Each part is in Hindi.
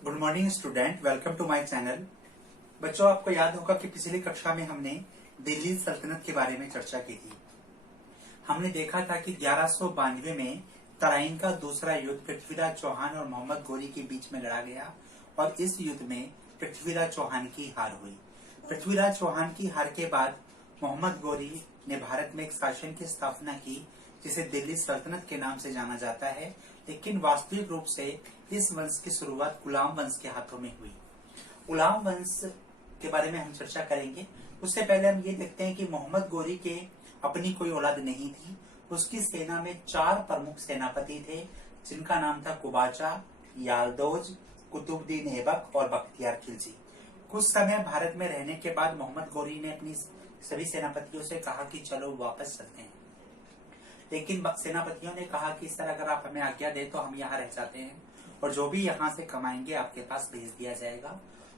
Good morning student, welcome to my channel. बच्चों, आपको याद होगा कि पिछली कक्षा में हमने दिल्ली सल्तनत के बारे में चर्चा की थी। हमने देखा था कि 1192 में तराइन का दूसरा युद्ध पृथ्वीराज चौहान और मोहम्मद गोरी के बीच में लड़ा गया और इस युद्ध में पृथ्वीराज चौहान की हार हुई। पृथ्वीराज चौहान की हार के बाद मोहम्मद गोरी ने भारत में एक शासन की स्थापना की जिसे दिल्ली सल्तनत के नाम से जाना जाता है, लेकिन वास्तविक रूप से इस वंश की शुरुआत गुलाम वंश के हाथों में हुई। गुलाम वंश के बारे में हम चर्चा करेंगे। उससे पहले हम ये देखते हैं कि मोहम्मद गोरी के अपनी कोई औलाद नहीं थी। उसकी सेना में 4 प्रमुख सेनापति थे जिनका नाम था कुबाचा, यालदोज, कुतुबुद्दीन ऐबक और बख्तियार खिलजी। कुछ समय भारत में रहने के बाद मोहम्मद गोरी ने अपनी सभी सेनापतियों से कहा कि चलो वापस चलते हैं, लेकिन सेनापतियों ने कहा कि सर, अगर आप हमें आज्ञा दे तो हम यहाँ रह जाते हैं और जो भी यहाँ से कमाएंगे आपके पास भेज दिया जाएगा।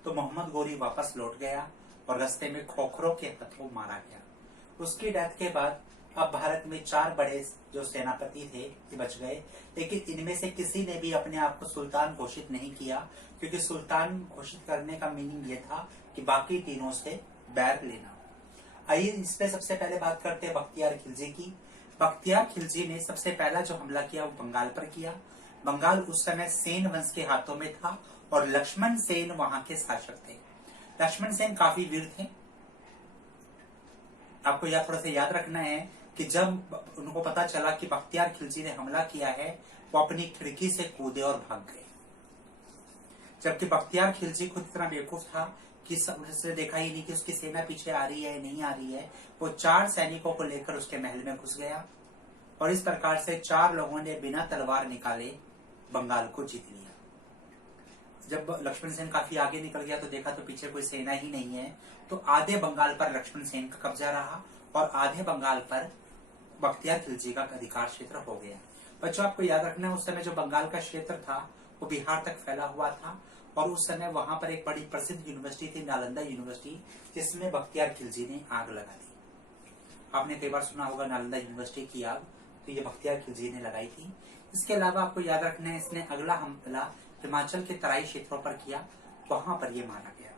तो मोहम्मद गोरी वापस लौट गया और रास्ते में खोखरों के हाथों मारा गया। उसकी डेथ के बाद अब भारत में 4 बड़े जो सेनापति थे ये बच गए, लेकिन इनमें से किसी ने भी अपने आप को सुल्तान घोषित नहीं किया, क्योंकि सुल्तान घोषित करने का मीनिंग ये था कि बाकी तीनों से बैर लेना। आइए इस पे सबसे पहले बात करते हैं बख्तियार खिलजी की। बख्तियार खिलजी ने सबसे पहला जो हमला किया वो बंगाल पर किया। बंगाल उस समय सेन वंश के हाथों में था और लक्ष्मण सेन वहां के शासक थे। लक्ष्मण सेन काफी वीर थे। आपको यह थोड़ा सा याद रखना है कि जब उनको पता चला कि बख्तियार खिलजी ने हमला किया है, वो अपनी खिड़की से कूदे और भाग गए। जबकि बख्तियार खिलजी खुद इतना बेवकूफ था कि उसने देखा ही नहीं कि उसकी सेना पीछे आ रही है नहीं आ रही है। वो 4 सैनिकों को लेकर उसके महल में घुस गया और इस प्रकार से 4 लोगों ने बिना तलवार निकाले बंगाल को जीत लिया। जब लक्ष्मण सेन काफी आगे निकल गया तो देखा तो पीछे कोई सेना ही नहीं है, तो आधे बंगाल पर लक्ष्मण सेन का कब्जा रहा और आधे बंगाल पर बख्तियार खिलजी का अधिकार क्षेत्र हो गया। बच्चों, आपको याद रखना है उस समय जो बंगाल का क्षेत्र था वो बिहार तक फैला हुआ था और उस समय वहां पर एक बड़ी प्रसिद्ध यूनिवर्सिटी थी, नालंदा यूनिवर्सिटी, जिसमें बख्तियार खिलजी ने आग लगा दी। आपने कई बार सुना होगा नालंदा यूनिवर्सिटी की आग, तो ये बख्तियार खिलजी ने लगाई थी। इसके अलावा आपको याद रखना है इसने अगला हमला हिमाचल के तराई क्षेत्रों पर किया, वहां पर ये मारा गया।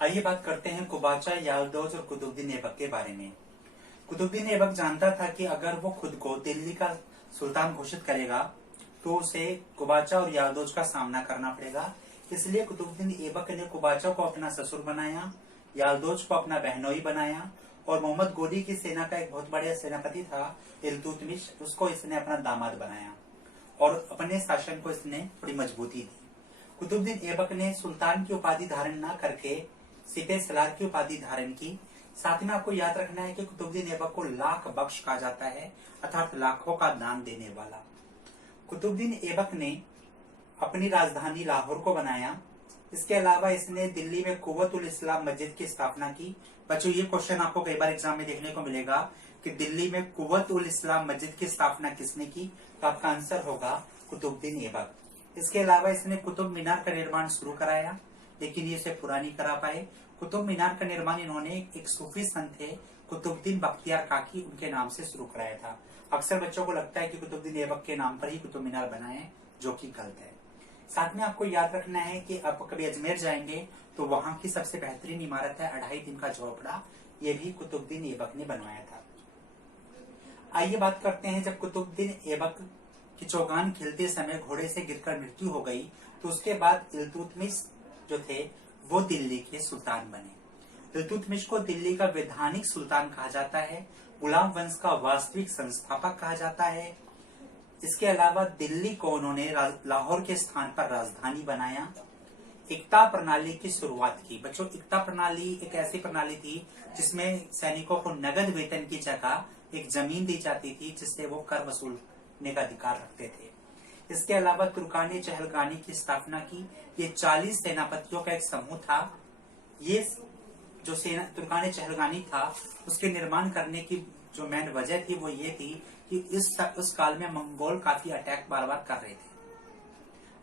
आइए बात करते हैं कुबाचा, यालदोज और कुतुबुद्दीन ऐबक के बारे में। कुतुबुद्दीन ऐबक जानता था कि अगर वो खुद को दिल्ली का सुल्तान घोषित करेगा तो उसे कुबाचा और यालदोज का सामना करना पड़ेगा। इसलिए कुतुबुद्दीन ऐबक ने कुबाचा को अपना ससुर बनाया, यालदोज को अपना बहनोई बनाया और मोहम्मद गोरी की सेना का एक बहुत बड़ा सेनापति था इल्तुतमिश, उसको इसने अपना दामाद बनाया और अपने शासन को इसने थोड़ी मजबूती दी। कुतुबुद्दीन ऐबक ने सुल्तान की उपाधि धारण न करके सिपह सलार की उपाधि धारण की। साथ में आपको याद रखना है कि कुतुबुद्दीन ऐबक को लाख बख्श कहा जाता है, अर्थात लाखों का दान देने वाला। कुतुबुद्दीन ऐबक ने अपनी राजधानी लाहौर को बनाया। इसके अलावा इसने दिल्ली में कुव्वतुल इस्लाम मस्जिद की स्थापना की। बच्चों, ये क्वेश्चन आपको कई बार एग्जाम में देखने को मिलेगा कि दिल्ली में कुव्वतुल इस्लाम मस्जिद की स्थापना किसने की, तो आपका आंसर होगा कुतुबुद्दीन ऐबक। इसके अलावा इसने कुतुब मीनार का निर्माण शुरू कराया, लेकिन ये इसे पूरा नहीं करा पाए। कुतुब मीनार का निर्माण इन्होंने एक सूफी संत थे कुतुबुद्दीन बख्तियार काकी, उनके नाम से शुरू कराया था। अक्सर बच्चों को लगता है कि कुतुबुद्दीन ऐबक के नाम पर ही कुतुब मीनार बना है, जो कि गलत है। साथ में आपको याद रखना है कि आप कभी अजमेर जाएंगे तो वहां की सबसे बेहतरीन इमारत है 2.5 दिन का झोपड़ा, ये भी कुतुबुद्दीन ऐबक ने बनवाया था। आइए बात करते हैं, जब कुतुबुद्दीन ऐबक की चौगान खिलते समय घोड़े से गिरकर मृत्यु हो गई तो उसके बाद इल्तुतमिश जो थे वो दिल्ली के सुल्तान बने। इल्तुतमिश को दिल्ली का वैधानिक सुल्तान कहा जाता है, गुलाम वंश का वास्तविक संस्थापक कहा जाता है। इसके अलावा दिल्ली को उन्होंने लाहौर के स्थान पर राजधानी बनाया। एकता प्रणाली की शुरुआत की। बच्चों, एकता प्रणाली एक ऐसी प्रणाली थी जिसमें सैनिकों को नगद वेतन की जगह एक जमीन दी जाती थी जिससे वो कर वसूलने का अधिकार रखते थे। इसके अलावा तुर्कानी चहलगानी की स्थापना की। ये 40 सेनापतियों का एक समूह था। ये जो सेना तुर्कानी चहलगानी था उसके निर्माण करने की जो मेन वजह थी वो ये थी कि उस काल में मंगोल काफी अटैक बार बार कर रहे थे।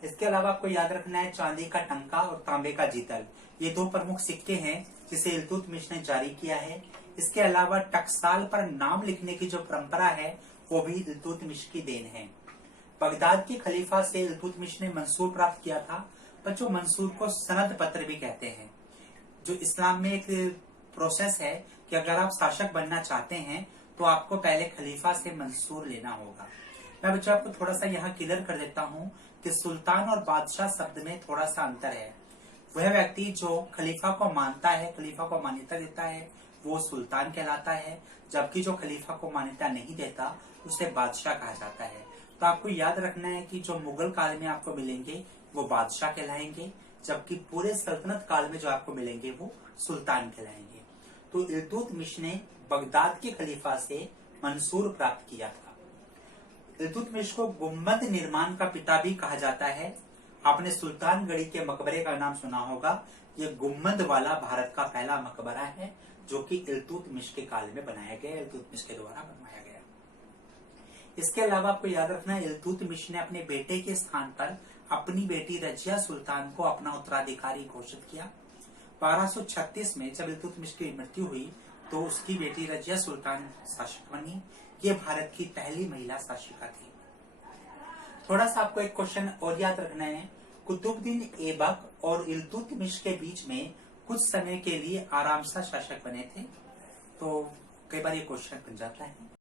इसके अलावा आपको याद रखना है चांदी का टंका और तांबे का जीतल, ये 2 प्रमुख सिक्के हैं जिसे इल्तुतमिश ने जारी किया है। इसके अलावा टकसाल पर नाम लिखने की जो परंपरा है वो भी इल्तुतमिश की देन है। बगदाद के खलीफा से इल्तुतमिश ने मंसूर प्राप्त किया था, पर जो मंसूर को सनद पत्र भी कहते हैं। जो इस्लाम में एक प्रोसेस है कि अगर आप शासक बनना चाहते हैं तो आपको पहले खलीफा से मंसूर लेना होगा। मैं बच्चों आपको थोड़ा सा यहाँ क्लियर कर देता हूँ कि सुल्तान और बादशाह शब्द में थोड़ा सा अंतर है। वह व्यक्ति जो खलीफा को मानता है, खलीफा को मान्यता देता है, वो सुल्तान कहलाता है, जबकि जो खलीफा को मान्यता नहीं देता उसे बादशाह कहा जाता है। तो आपको याद रखना है कि जो मुगल काल में आपको मिलेंगे वो बादशाह कहलाएंगे, जबकि पूरे सल्तनत काल में जो आपको मिलेंगे वो सुल्तान कहलाएंगे। तो इल्तुतमिश ने बगदाद के खलीफा से मंसूर प्राप्त किया था। इल्तुतमिश को गुम्बद निर्माण का पिता भी कहा जाता है। आपने सुल्तानगढ़ी के मकबरे का नाम सुना होगा। ये गुम्बद वाला भारत का पहला मकबरा है जो कि इल्तुतमिश के काल में बनाया गया, इल्तुतमिश के द्वारा बनवाया गया। इसके अलावा आपको याद रखना है, इल्तुतमिश ने अपने बेटे के स्थान पर अपनी बेटी रजिया सुल्तान को अपना उत्तराधिकारी घोषित किया। 1236 में जब इल्तुतमिश की मृत्यु हुई तो उसकी बेटी रजिया सुल्तान शासक बनी। ये भारत की पहली महिला शासिका थी। थोड़ा सा आपको एक क्वेश्चन और याद रखना है, कुतुबुद्दीन ऐबक और इल्तुतमिश के बीच में कुछ समय के लिए आराम सा शासक बने थे। तो कई बार ये क्वेश्चन बन जाता है।